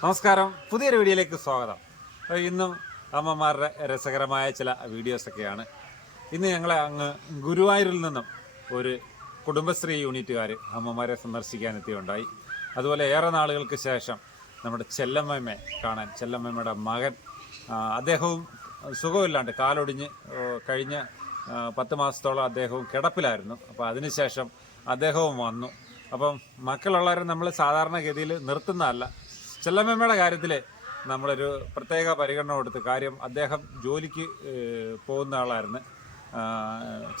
നമസ്കാരം. പുതിയൊരു വീഡിയോയിലേക്ക് സ്വാഗതം. ഇന്നും അമ്മമാരുടെ രസകരമായ ചില വീഡിയോസൊക്കെയാണ് ഇന്ന് ഞങ്ങളെ അങ്ങ് ഗുരുവായൂരിൽ നിന്നും ഒരു കുടുംബശ്രീ യൂണിറ്റുകാർ അമ്മമാരെ സന്ദർശിക്കാനെത്തിയുണ്ടായി. അതുപോലെ ഏറെ നാളുകൾക്ക് ശേഷം നമ്മുടെ ചെല്ലമ്മയെ കാണാൻ ചെല്ലമ്മയുടെ മകൻ അദ്ദേഹവും സുഖമില്ലാണ്ട് കാലൊടിഞ്ഞ് കഴിഞ്ഞ പത്ത് മാസത്തോളം അദ്ദേഹവും കിടപ്പിലായിരുന്നു. അപ്പോൾ അതിനുശേഷം അദ്ദേഹവും വന്നു. അപ്പം മക്കളുള്ളവരെ നമ്മൾ സാധാരണഗതിയിൽ നിർത്തുന്നതല്ല. ചെല്ലമ്മയുടെ കാര്യത്തിൽ നമ്മളൊരു പ്രത്യേക പരിഗണന കൊടുത്ത് കാര്യം അദ്ദേഹം ജോലിക്ക് പോകുന്ന ആളായിരുന്നു.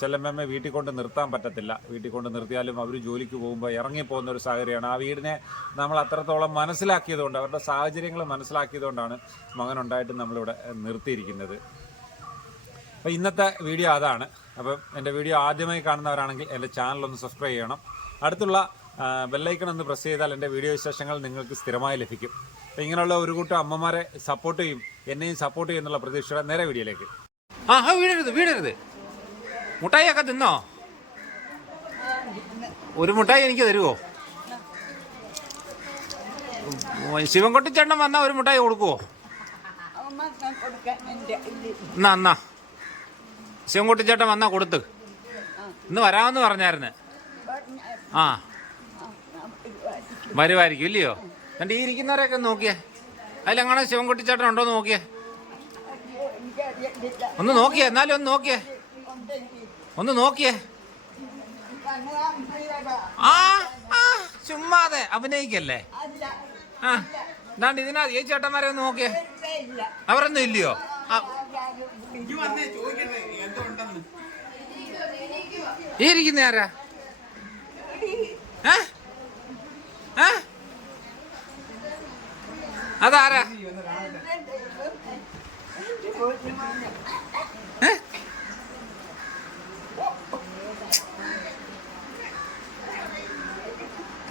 ചെല്ലമ്മയെ ചെല്ലമ്മ വീട്ടിൽ കൊണ്ട് നിർത്താൻ പറ്റത്തില്ല. വീട്ടിൽ കൊണ്ട് നിർത്തിയാലും അവർ ജോലിക്ക് പോകുമ്പോൾ ഇറങ്ങിപ്പോകുന്ന ഒരു സാഹചര്യമാണ്. ആ വീടിനെ നമ്മൾ അത്രത്തോളം മനസ്സിലാക്കിയതുകൊണ്ട് അവരുടെ സാഹചര്യങ്ങൾ മനസ്സിലാക്കിയതുകൊണ്ടാണ് മകനുണ്ടായിട്ട് നമ്മളിവിടെ നിർത്തിയിരിക്കുന്നത്. അപ്പോൾ ഇന്നത്തെ വീഡിയോ അതാണ്. അപ്പം എന്റെ വീഡിയോ ആദ്യമായി കാണുന്നവരാണെങ്കിൽ എന്റെ ചാനലൊന്ന് സബ്സ്ക്രൈബ് ചെയ്യണം. അടുത്തുള്ള ബെല്ലൈക്കൺ ഒന്ന് പ്രസ് ചെയ്താൽ എന്റെ വീഡിയോ വിശേഷങ്ങൾ നിങ്ങൾക്ക് സ്ഥിരമായി ലഭിക്കും. അപ്പോൾ ഇങ്ങനെയുള്ള ഒരു കൂട്ടം അമ്മമാരെ സപ്പോർട്ട് ചെയ്യും എന്നെയും സപ്പോർട്ട് ചെയ്യുന്നുള്ള പ്രതീക്ഷയുടെ നേരെ വീഡിയോയിലേക്ക്. ആ ആ വീടരുത് വീടരുത് മുട്ടായിയൊക്കെ തിന്നോ? ഒരു മുട്ടായി എനിക്ക് തരുമോ ശിവൻകുട്ടിച്ചേട്ടൻ വന്നാൽ ഒരു മുട്ടായി കൊടുക്കുവോ? എന്നാ എന്നാ. ശിവൻകുട്ടിച്ചേട്ടൻ വന്നാൽ കൊടുത്ത്. ഇന്ന് വരാമെന്ന് പറഞ്ഞായിരുന്നു. ആ. വരുമായിരിക്കും ഇല്ലയോ? എന്നിട്ട് ഈ ഇരിക്കുന്നവരെയൊക്കെ നോക്കിയേ. അതിലെങ്ങനെ ശിവൻകുട്ടിച്ചേട്ടൻ ഉണ്ടോ നോക്കിയേ. ഒന്ന് നോക്കിയേ എന്നാലും ഒന്ന് നോക്കിയേ. ഒന്ന് നോക്കിയേ. ആ ആ ചുമ്മാതെ അഭിനയിക്കല്ലേ? ആ എന്താണ്ട് ഇതിനാ ഈ ചേട്ടന്മാരെ ഒന്ന് നോക്കിയേ. അവരൊന്നും ഇല്ലയോ? ഈ ഇരിക്കുന്ന ആരാ? ഏ? അതാരാ?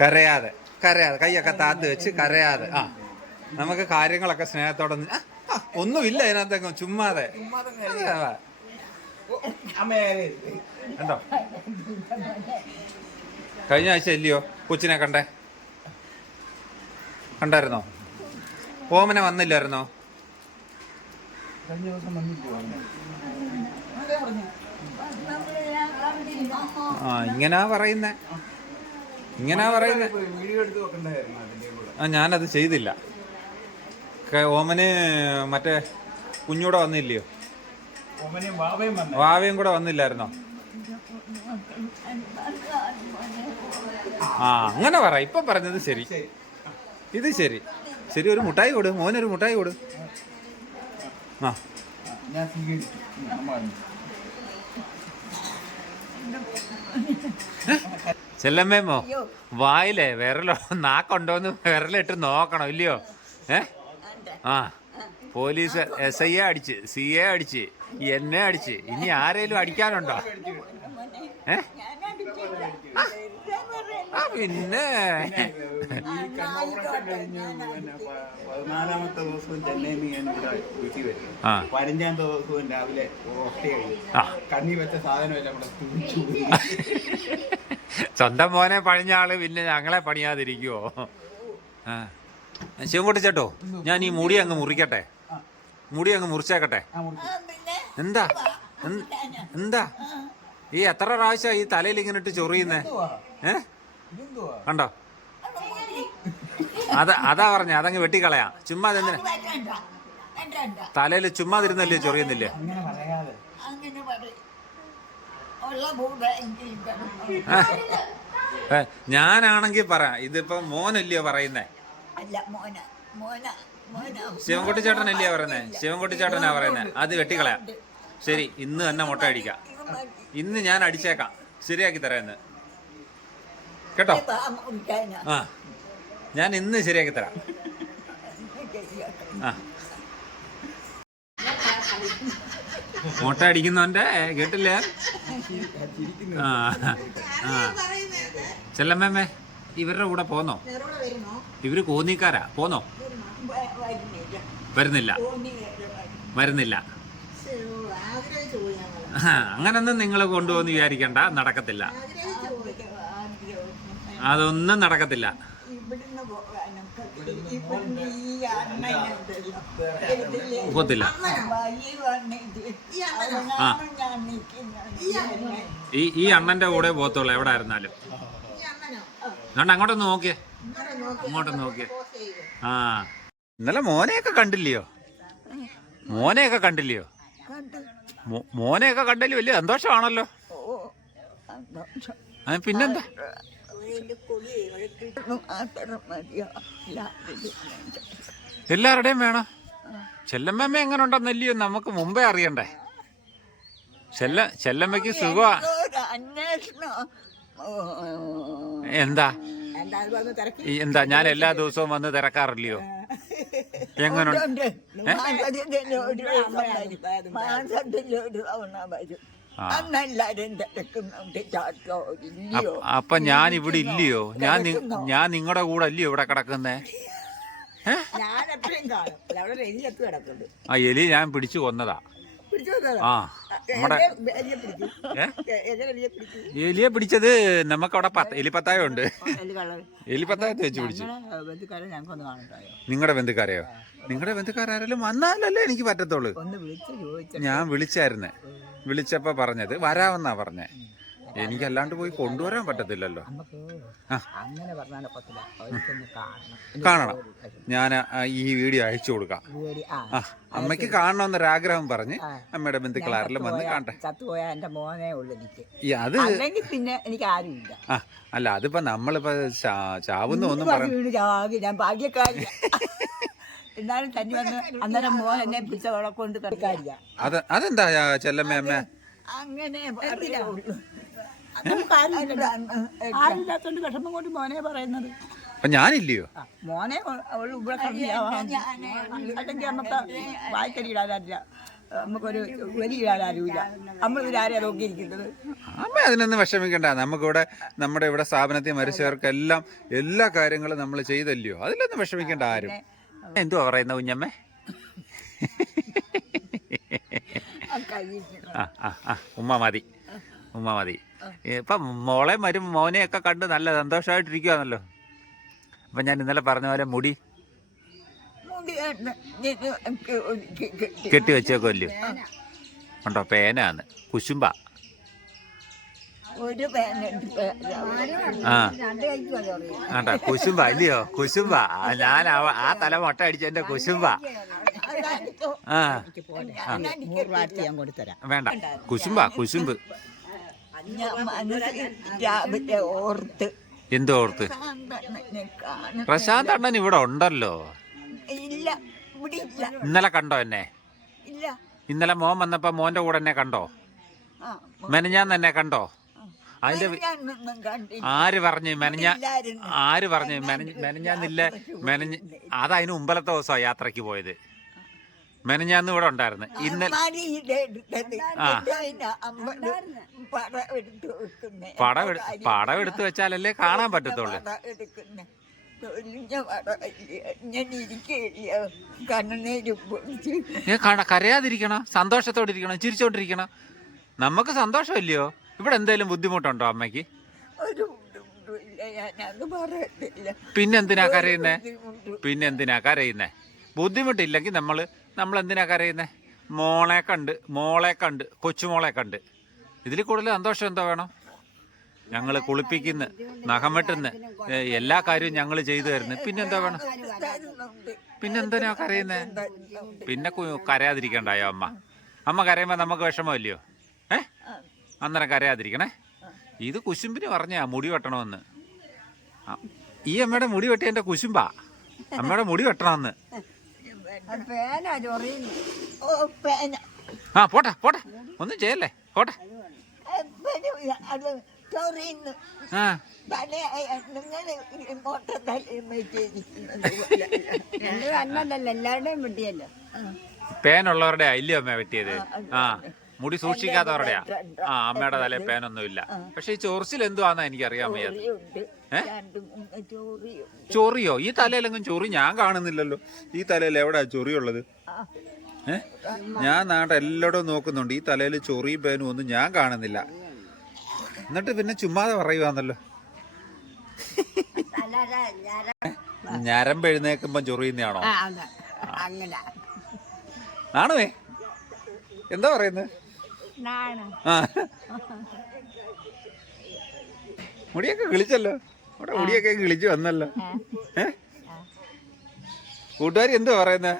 കരയാതെ കരയാതെ കൈയൊക്കെ താത്ത് വെച്ച് കരയാതെ. ആ നമുക്ക് കാര്യങ്ങളൊക്കെ സ്നേഹത്തോടെ ഒന്നുമില്ല അതിനകത്തേക്കും ചുമ്മാതെ. കഴിഞ്ഞ ആഴ്ച ഇല്ലയോ? കൊച്ചിനെ കണ്ടേ? കണ്ടായിരുന്നോ? ഓമന വന്നില്ലായിരുന്നോ? ആ ഇങ്ങനാ പറയുന്നേ. ഇങ്ങനാ പറയുന്നേ. ആ ഞാനത് ചെയ്തില്ല. ഓമന് മറ്റേ കുഞ്ഞൂടെ വന്നില്ലയോ? വാവയും കൂടെ വന്നില്ലായിരുന്നോ? ആ അങ്ങനെ പറ. ഇപ്പൊ പറഞ്ഞത് ശരി. ഇത് ശരി. ശരി ഒരു മുട്ടായി കൊടു. മോനൊരു മുട്ടായി കൊടു. ആ. ചെല്ലമ്മേമോ വായിലേ വിരലോ നാക്കുണ്ടോന്ന് വിരലിട്ട് നോക്കണം ഇല്ലയോ? ഏ? ആ. പോലീസ് എസ് ഐ എ അടിച്ച് സി എ അടിച്ച് എന്നെ അടിച്ച്. ഇനി ആരേലും അടിക്കാനുണ്ടോ? ഏ? ആ പിന്നെ. ഈ കണ്ണോപ്പറേഷൻ കഴിഞ്ഞ് പിന്നെ പ- പതിനാലാമത്തെ ദിവസവും ചെന്നൈയിൽ നിന്ന് ഞാൻ ഇവിടെ വീട്ടിൽ വരും. ആ. പതിനഞ്ചാമത്തെ ദിവസവും രാവിലെ ഒറ്റ ആ. കണ്ണി വെച്ച സാധനമല്ല നമ്മളെ തുണിച്ചു സ്വന്തം മോനെ പണിഞ്ഞ ആൾ പിന്നെ ഞങ്ങളെ പണിയാതിരിക്കുവോ? ആ. ശിവൻകുട്ടി ചേട്ടോ ഞാൻ ഈ മുടി അങ്ങ് മുറിക്കട്ടെ. മുടി അങ്ങ് മുറിച്ചേക്കട്ടെ. എന്താ? എന്ത്- എന്താ? ഈ എത്ര പ്രാവശ്യം ഈ തലയിൽ ഇങ്ങനെ ഇട്ട് ചൊറിയുന്നേ? ഏ? ഇതെന്തുവാ കണ്ടോ? അത് അതാ പറഞ്ഞ അതങ്ങ് വെട്ടിക്കളയാ. ചുമ്മാ അതെന്തിനാ തലയിൽ ചുമ്മാ തിരുന്നല്ലേ ചൊറിയുന്നില്ലേ? ഞാനാണെങ്കിൽ പറയാം. ഇതിപ്പോ മോനല്ലയോ പറയുന്നേ? അല്ല മോന. മോന മോന. ശിവൻകുട്ടി ചേട്ടനല്ലയോ പറയുന്നേ? ശിവൻകുട്ടി ചേട്ടനാ പറയുന്നേ. അത് വെട്ടിക്കളയാ. ശരി ഇന്ന് തന്നെ മുട്ട അടിക്കാം. ഇന്ന് ഞാൻ അടിച്ചേക്കാം. ശരിയാക്കി തരാം ഇന്ന്. കേട്ടോ? ആ ഞാൻ ഇന്ന് ശരിയാക്കി തരാം. ആ. മുട്ട അടിക്കുന്നവന്റെ കേട്ടില്ല? ആ. ആ. ചെല്ലമ്മേ ഇവരുടെ കൂടെ പോന്നോ? ഇവർ കോന്നിക്കാരാ. പോന്നോ? വരുന്നില്ല. വരുന്നില്ല. അങ്ങനൊന്നും നിങ്ങൾ കൊണ്ടുപോകുന്ന വിചാരിക്കണ്ട. നടക്കത്തില്ല. അതൊന്നും നടക്കത്തില്ല. ഒക്കത്തില്ല. ഈ. ഈ അണ്ണന്റെ കൂടെ പോകത്തുള്ളൂ എവിടെ ആയിരുന്നാലും അതുകൊണ്ട് അങ്ങോട്ടൊന്ന് നോക്കിയേ. അങ്ങോട്ടൊന്ന് നോക്കിയേ. ആ. ഇന്നലെ മോനെയൊക്കെ കണ്ടില്ലയോ? മോനെയൊക്കെ കണ്ടില്ലയോ? മോനെയൊക്കെ കണ്ടല്ലോ വലിയ സന്തോഷമാണല്ലോ. ആ, പിന്നെന്താ? മാത്രം എല്ലാവരുടെയും വേണം. ചെല്ലമ്മ എങ്ങനെ ഉണ്ടെന്നല്ലയോ നമുക്ക് മുമ്പേ അറിയണ്ടേ. ചെല്ല ചെല്ലമ്മക്ക് സുഖമാ എന്താ? എന്താ ഞാൻ എല്ലാ ദിവസവും വന്ന് തിരക്കാറില്ലയോ? എങ്ങനുണ്ട്? അപ്പ- ഞാൻ ഇവിടെ ഇല്ലയോ? ഞാൻ ഞാൻ നിങ്ങളുടെ കൂടെ അല്ലയോ ഇവിടെ കിടക്കുന്നേ? ആ എലി ഞാൻ പിടിച്ചു കൊന്നതാ? ആ. നമ്മുടെ എലിയെ- പിടിച്ചത് നമുക്ക് അവിടെ എലിപ്പത്തായ ഉണ്ട്. എലിപ്പത്തായത്ത് വെച്ച് പിടിച്ചു. നിങ്ങളുടെ ബന്ധുക്കാരെയോ? നിങ്ങളുടെ ബന്ധുക്കാരാരെങ്കിലും വന്നാലല്ലേ എനിക്ക് പറ്റത്തുള്ളൂ. ഞാൻ വിളിച്ചായിരുന്നേ. വിളിച്ചപ്പോ പറഞ്ഞത് വരാമെന്നാ പറഞ്ഞേ. എനിക്കല്ലാണ്ട് പോയി കൊണ്ടുവരാൻ പറ്റത്തില്ലല്ലോ. അങ്ങനെ പറഞ്ഞാൽ കാണണം. കാണണം. ഞാൻ ഈ വീഡിയോ അയച്ചു കൊടുക്കാം. അമ്മയ്ക്ക് കാണണമെന്നൊരു ആഗ്രഹം അമ്മയ്ക്ക് പറഞ്ഞ് അമ്മയുടെ ബന്ധുക്കൾ ആരെല്ലാം വന്ന് കാണട്ടെ എന്റെ മോനെ ഉള്ളു എനിക്ക്. അത് പിന്നെ എനിക്ക് ആരുമില്ല. ആ അല്ല അതിപ്പോ നമ്മളിപ്പോ ചാവുന്ന ഒന്നും പറഞ്ഞു പറ ഞാൻ ഭാഗ്യക്കാരിയ. എന്നാലും തന്നെ വന്ന് അന്നേരം മോൻ എന്നെ പിടിച്ചവളെ കൊണ്ട് കളിക്കാരിയ അത് അതെന്താ ചെല്ലമ്മ അമ്മ? അങ്ങനെ ആരുമില്ലാത്തോണ്ട് വിഷമം കൊണ്ട് മോനെ പറയുന്നത്? അപ്പൊ ഞാനില്ലയോ? മോനെ അവൾ ഇവിടെ അല്ലെങ്കിൽ നമുക്ക് വായിക്കരിയിടാനില്ല നമുക്കൊരു വലിയിടാനില്ല നമ്മൾ ഇവരാരെയാ നോക്കിയിരിക്കുന്നത്? അമ്മ അതിനൊന്നും വിഷമിക്കണ്ട. നമുക്കിവിടെ നമ്മുടെ ഇവിടെ സ്ഥാപനത്തിൽ മരിച്ചവർക്കെല്ലാം എല്ലാ കാര്യങ്ങളും നമ്മൾ ചെയ്തല്ലയോ? അതിലൊന്നും വിഷമിക്കണ്ട ആരും. എന്തുവാ പറയുന്ന കുഞ്ഞമ്മേ? ആ ആ ആ ആ ഉമ്മ മതി. ഉമ്മ മതി. ഇപ്പം മോളെ വരും മോനെയൊക്കെ കണ്ട് നല്ല സന്തോഷമായിട്ടിരിക്കുവാണല്ലോ. അപ്പം ഞാൻ ഇന്നലെ പറഞ്ഞ പോലെ മുടി കെട്ടി വെച്ചേക്കുമല്ലോ ഉണ്ടോ? പേനാന്ന്. കുശുമ്പ. ആണ്ടാ കുശുമ്പ ഇല്ലയോ? കുശുമ്പ. ഞാൻ ആ തല മൊട്ട അടിച്ചെന്റെ കുശുമ്പ. ആ. വേണ്ട. കുശുമ്പ കുശുമ്പ്. രാവിലെ ഓർത്ത്. എന്തോ ഓർത്ത്. പ്രശാന്ത് അണ്ണൻ ഇവിടെ ഉണ്ടല്ലോ. ഇല്ല ഇവിടെ ഇല്ല. ഇന്നലെ കണ്ടോ എന്നെ? ഇല്ല. ഇന്നലെ മോൻ വന്നപ്പോ മോന്റെ കൂടെ എന്നെ കണ്ടോ? ആ മെനഞ്ഞാൻ തന്നെ കണ്ടോ? അതിന്റെ വി- ഞാനൊന്നും കണ്ടില്ല. ആര് പറഞ്ഞു മെനഞ്ഞ ഇല്ലായിരുന്നു. ആര് പറഞ്ഞു മെനഞ്ഞ മെനഞ്ഞാന്നില്ല മെനഞ്ഞ അതതിന് മുമ്പലത്തെ ദിവസമാണ് യാത്രയ്ക്ക് പോയത്. മെനഞ്ഞാന്ന് ഇവിടെ ഉണ്ടായിരുന്നു. ഇന്നലെ പടം എടുത്ത് വെച്ചാലല്ലേ കാണാൻ പറ്റത്തുള്ളൂ. ഞാൻ കരയാതിരിക്കണം? സന്തോഷത്തോടെ ഇരിക്കണം? ചിരിച്ചോണ്ടിരിക്കണം? നമുക്ക് സന്തോഷമില്ലയോ? ഇവിടെ എന്തേലും ബുദ്ധിമുട്ടുണ്ടോ അമ്മയ്ക്ക്? പറയത്തില്ല. പിന്നെന്തിനാ കരയുന്നേ? പിന്നെന്തിനാ കരയുന്നേ? ബുദ്ധിമുട്ടില്ലെങ്കിൽ നമ്മൾ നമ്മൾ എന്തിനാ കരയുന്നത് മോളെ കണ്ട് മോളെ കണ്ട് കൊച്ചുമോളെ കണ്ട്. ഇതിൽ കൂടുതൽ സന്തോഷം എന്തോ വേണം? ഞങ്ങൾ കുളിപ്പിക്കുന്ന നഖം വെട്ടുന്ന എല്ലാ കാര്യവും ഞങ്ങൾ ചെയ്തു തരുന്നു. പിന്നെന്താ വേണം? പിന്നെന്തിനാ കരയുന്നേ? പിന്നെ കരയാതിരിക്കണ്ടായോ അമ്മ. അമ്മ കരയുമ്പോൾ നമുക്ക് വിഷമമില്ലയോ? ഏ? അന്നേരം കരയാതിരിക്കണേ. ഇത് കുശുമ്പിന് പറഞ്ഞാ മുടി വെട്ടണമെന്ന്. ഈ അമ്മയുടെ മുടി വെട്ടിയ കുശുമ്പാ. അമ്മയുടെ മുടി വെട്ടണമെന്ന്. പേന ചൊറിയുന്നു ഓ പേന ആ പോട്ടെ പോട്ടെ. ഒന്നും ചെയ്യല്ലേ? പോട്ടെ. അത് ചൊറിയുന്നു ആ. പേനുള്ളവരുടെ അല്ലയോ അമ്മ വെട്ടിയത്. ആ മുടി സൂക്ഷിക്കാത്തവരുടെയാ ആ അമ്മയുടെ തലയിൽ പേനൊന്നുമില്ല പക്ഷെ ഈ ചൊറിച്ചിൽ എന്തുവാന്നാ എനിക്ക് അറിയാൻ വയ്യത് ചൊറിയോ? ഈ തലയിലെങ്കിലും ചൊറി? ഞാൻ കാണുന്നില്ലല്ലോ. ഈ തലയിൽ എവിടെയാ ചൊറിയുള്ളത്? ഏ? ഞാൻ നാട്ടെ എല്ലായിടവും നോക്കുന്നുണ്ട്. ഈ തലയിൽ ചൊറിയും പേനും ഒന്നും ഞാൻ കാണുന്നില്ല. എന്നിട്ട് പിന്നെ ചുമ്മാതെ പറയുവാന്നല്ലോ. ഞരമ്പ് എഴുന്നേക്കുമ്പോ അങ്ങനെ. ആണോേ? എന്താ പറയുന്നത് ആ. മുടിയൊക്കെ കിളിച്ചല്ലോ. അവിടെ മുടിയൊക്കെ കിളിച്ചു വന്നല്ലോ. ഏ? കൂട്ടുകാരി എന്ത് പറയുന്നേ?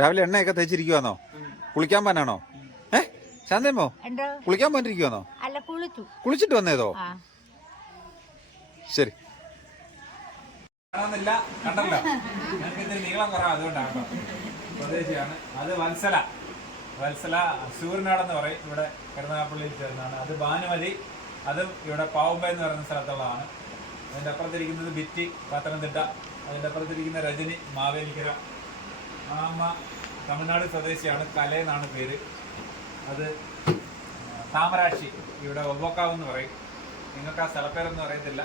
രാവിലെ എണ്ണയൊക്കെ തേച്ചിരിക്കുവാന്നോ? കുളിക്കാൻ പോനാണോ ഏ? ശാന്തമ്മോ എന്തോ? കുളിക്കാൻ കുളിച്ചു. കുളിച്ചിട്ട് വന്നേതോ? ശരി. കാണുന്നില്ല കണ്ടല്ലോ. ഞങ്ങൾക്ക് ഇതിന് നീളം കുറവാ അതുകൊണ്ടാണ് കേട്ടോ. സ്വദേശിയാണ് അത് വത്സല. വത്സല സൂര്യനാടെന്ന് പറയും. ഇവിടെ കരുനാഗപ്പള്ളിയിൽ ചേർന്നാണ്. അത് ഭാനുമതി. അതും ഇവിടെ പാവുമ്പ എന്ന് പറയുന്ന സ്ഥലത്തുള്ളതാണ്. അതിന്റെ അപ്പുറത്തിരിക്കുന്നത് ബിറ്റി പത്തനംതിട്ട. അതിന്റെ അപ്പുറത്തിരിക്കുന്ന രജനി മാവേലിക്കര. ആ അമ്മ തമിഴ്നാട് സ്വദേശിയാണ്. കല എന്നാണ് പേര്. അത് താമരാക്ഷി. ഇവിടെ ഒവ്വക്കാവ് എന്ന് പറയും. നിങ്ങൾക്ക് ആ സ്ഥലപ്പേരൊന്നും അറിയത്തില്ല.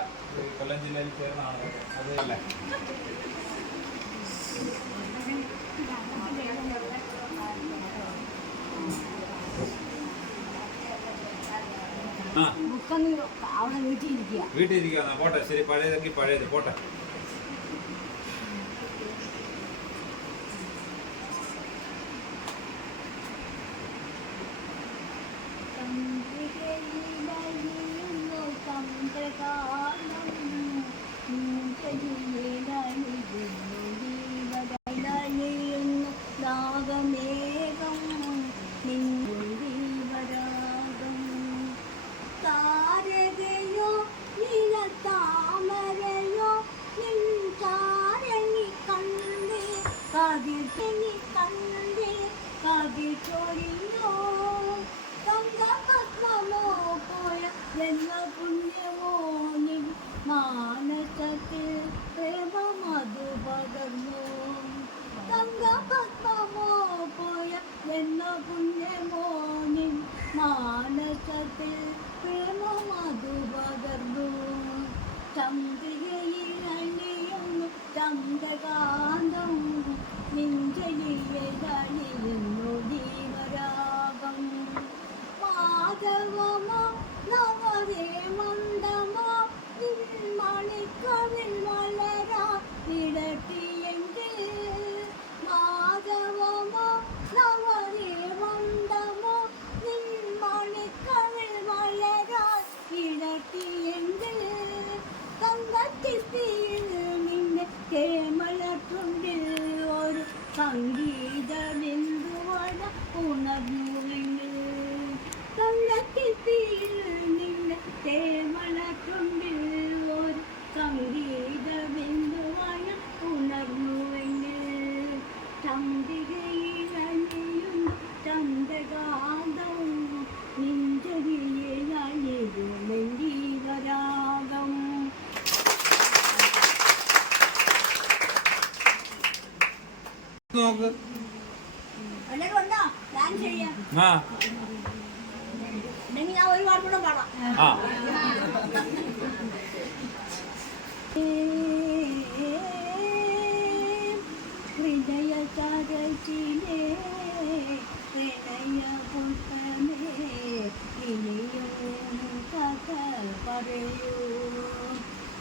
കൊല്ലം ജില്ലയിൽ ചേർന്നാണ്. അത് അല്ലേ? ബുക്കൊന്ന് അവിടെ വീട്ടിലിരിക്കുക വീട്ടിലിരിക്കുന്ന പോട്ടെ ശരി പഴയതെങ്കിൽ പഴയത്. പോട്ടെ. ദാഗമേഘം മാനസത്തിൽ പ്രേമമതു പകർന്നു. തങ്കപത്മമോ പോയ എന്ന പുണ്യമോ നിൻ മാനസത്തിൽ പ്രേമമതു പകർന്നു. ചന്ദ്രികയിൽ അണിയുന്നു ചന്ദ്രകാന്തം. everybody. നോക്ക്. ആ. ആ ഹൃദയ സരസിലേ പ്രണയ പുഷ്പമേ ഇനിയും കഥ പറയൂ.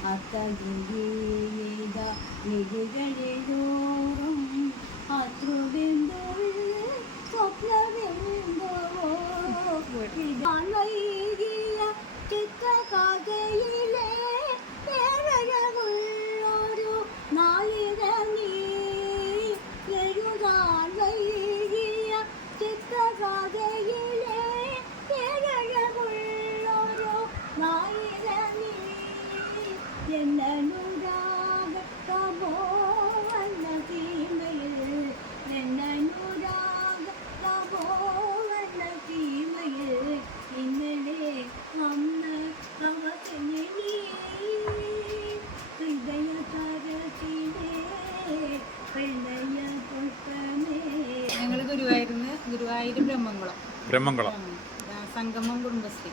അത്തഗീത നിധികളിലൂറും അശ്രുബിന്ദുവിൽ സ്വപ്നബിന്ദുവോ ഇതാൻ ബ്രഹ്മംകുളം. സംഗമം കുടുംബശ്രീ.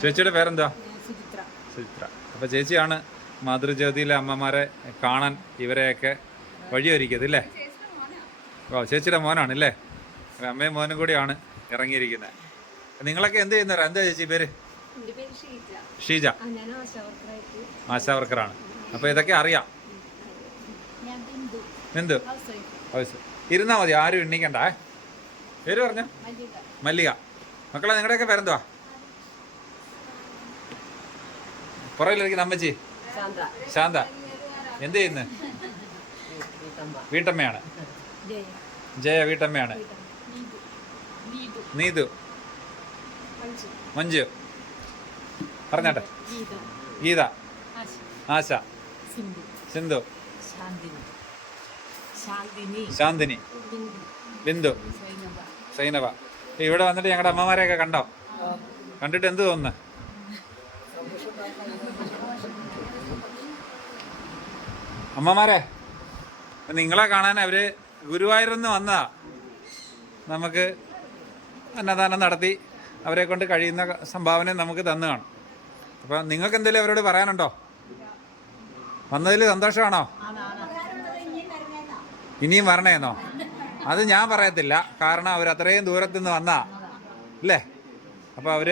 ചേച്ചിയുടെ പേരെന്താ? സുചിത്ര. ചിത്ര അപ്പൊ ചേച്ചിയാണ് മാതൃജ്യോതിയിലെ അമ്മമാരെ കാണാൻ ഇവരെയൊക്കെ വഴിയൊരുക്കിയത് ഇല്ലേ? ഓ ചേച്ചിയുടെ മോനാണ് ഇല്ലേ? അപ്പൊ അമ്മയും മോനും കൂടിയാണ് ഇറങ്ങിയിരിക്കുന്നത്. നിങ്ങളൊക്കെ എന്ത് ചെയ്യുന്നവരാ? എന്താ ചേച്ചി പേര്? ഷീജ. ആശാവർക്കറാണ്. അപ്പോൾ ഇതൊക്കെ അറിയാം. ഞാൻ ബിന്ദു. എന്ത് ഹൗസ് വൈഫ് ഹൗസ് ഇരുന്നാ മതി ആരും എണ്ണിക്കണ്ട? പേര് പറഞ്ഞ? മല്ലിക. മക്കളെ നിങ്ങളുടെയൊക്കെ പേരെന്തുവാ? പുറകിലിരിക്കുന്ന അമ്മച്ചി. ശാന്ത. എന്ത് ചെയ്യുന്നു? വീട്ടമ്മയാണ്. ജയ. വീട്ടമ്മയാണ്. നീതു. മഞ്ജു. പറഞ്ഞാട്ടെ. ഗീത. ആശ. സിന്ധു. ശാന്തിനി. ബിന്ദു. സൈനവ. ഇവിടെ വന്നിട്ട് ഞങ്ങളുടെ അമ്മമാരെയൊക്കെ കണ്ടോ? കണ്ടിട്ട് എന്ത് തോന്നുന്നു? അമ്മമാരെ നിങ്ങളെ കാണാൻ അവർ ഗുരുവായൂരിന്ന് വന്നതാ. നമുക്ക് അന്നദാനം നടത്തി അവരെ കൊണ്ട് കഴിയുന്ന സംഭാവന നമുക്ക് തന്നു കാണും. അപ്പം നിങ്ങൾക്ക് എന്തെങ്കിലും അവരോട് പറയാനുണ്ടോ? വന്നതിൽ സന്തോഷമാണോ ഇനിയും വരണേന്നോ? അത് ഞാൻ പറയത്തില്ല. കാരണം അവർ അത്രയും ദൂരത്തു നിന്ന് വന്നാ. അല്ലേ? അപ്പോൾ അവർ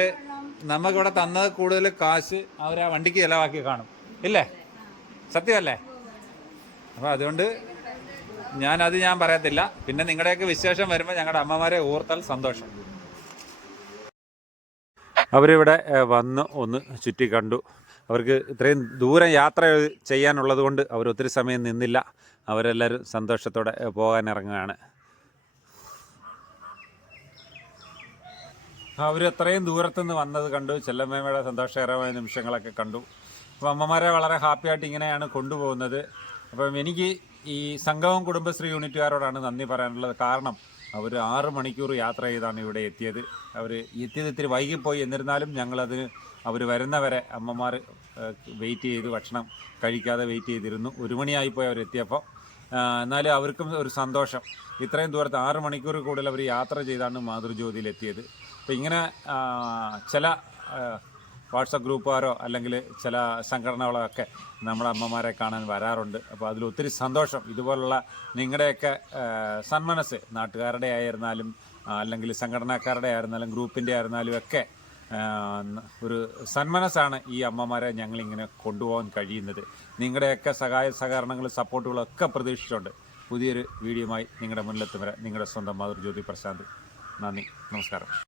നമുക്കിവിടെ തന്നത് കൂടുതൽ കാശ് അവർ ആ വണ്ടിക്ക് ചിലവാക്കി കാണും. ഇല്ലേ? സത്യമല്ലേ? അപ്പോൾ അതുകൊണ്ട് ഞാൻ ഞാനത് ഞാൻ പറയത്തില്ല. പിന്നെ നിങ്ങളുടെയൊക്കെ വിശേഷം വരുമ്പോൾ ഞങ്ങളുടെ അമ്മമാരെ ഓർത്താൽ സന്തോഷം. അവരിവിടെ വന്ന് ഒന്ന് ചുറ്റി കണ്ടു. അവർക്ക് ഇത്രയും ദൂരം യാത്ര ചെയ്യാനുള്ളത് കൊണ്ട് അവർ ഒത്തിരി സമയം നിന്നില്ല. അവരെല്ലാവരും സന്തോഷത്തോടെ ഏഹ്, പോകാൻ ദൂരത്തു ദൂരത്തുനിന്ന് വന്നത് കണ്ടു. ചെല്ലമ്മയുടെ സന്തോഷകരമായ നിമിഷങ്ങളൊക്കെ കണ്ടു. അപ്പോൾ അമ്മമാരെ വളരെ ഹാപ്പിയായിട്ട് ഇങ്ങനെയാണ് കൊണ്ടുപോകുന്നത്. അപ്പം എനിക്ക് ഈ സംഗമം കുടുംബശ്രീ യൂണിറ്റുകാരോടാണ് നന്ദി പറയാനുള്ളത്. കാരണം അവർ ആറ് മണിക്കൂർ യാത്ര ചെയ്താണ് ഇവിടെ എത്തിയത്. അവർ എത്തിയത് ഇത്തിരി വൈകിപ്പോയി. എന്നിരുന്നാലും ഞങ്ങളതിന് അവർ വരുന്നവരെ അമ്മമാർ വെയിറ്റ് ചെയ്ത് ഭക്ഷണം കഴിക്കാതെ വെയിറ്റ് ചെയ്തിരുന്നു. ഒരു മണിയായിപ്പോയി അവരെത്തിയപ്പോൾ എന്നാലും അവർക്കും ഒരു സന്തോഷം. ഇത്രയും ദൂരത്ത് ആറ് മണിക്കൂർ കൂടുതൽ അവർ യാത്ര ചെയ്താണ് മാതൃജ്യോതിയിലെത്തിയത്. അപ്പോൾ ഇങ്ങനെ ചില വാട്സപ്പ് ഗ്രൂപ്പുകാരോ അല്ലെങ്കിൽ ചില സംഘടനകളോ ഒക്കെ നമ്മുടെ അമ്മമാരെ കാണാൻ വരാറുണ്ട്. അപ്പോൾ അതിൽ ഒത്തിരി സന്തോഷം. ഇതുപോലുള്ള നിങ്ങളുടെയൊക്കെ സന്മനസ് നാട്ടുകാരുടെ ആയിരുന്നാലും അല്ലെങ്കിൽ സംഘടനക്കാരുടെ ആയിരുന്നാലും ഗ്രൂപ്പിന്റെ ആയിരുന്നാലും ഒക്കെ ഒരു സന്മനസ്സാണ് ഈ അമ്മമാരെ ഞങ്ങളിങ്ങനെ കൊണ്ടുപോകാൻ കഴിയുന്നത്. നിങ്ങളുടെയൊക്കെ സഹായ സഹകരണങ്ങൾ സപ്പോർട്ടുകളും ഒക്കെ പ്രതീക്ഷിച്ചുകൊണ്ട് പുതിയൊരു വീഡിയോയുമായി നിങ്ങളുടെ മുന്നിലെത്തും വരെ നിങ്ങളുടെ സ്വന്തം മാതൃജ്യോതി പ്രശാന്ത്. നന്ദി. നമസ്കാരം.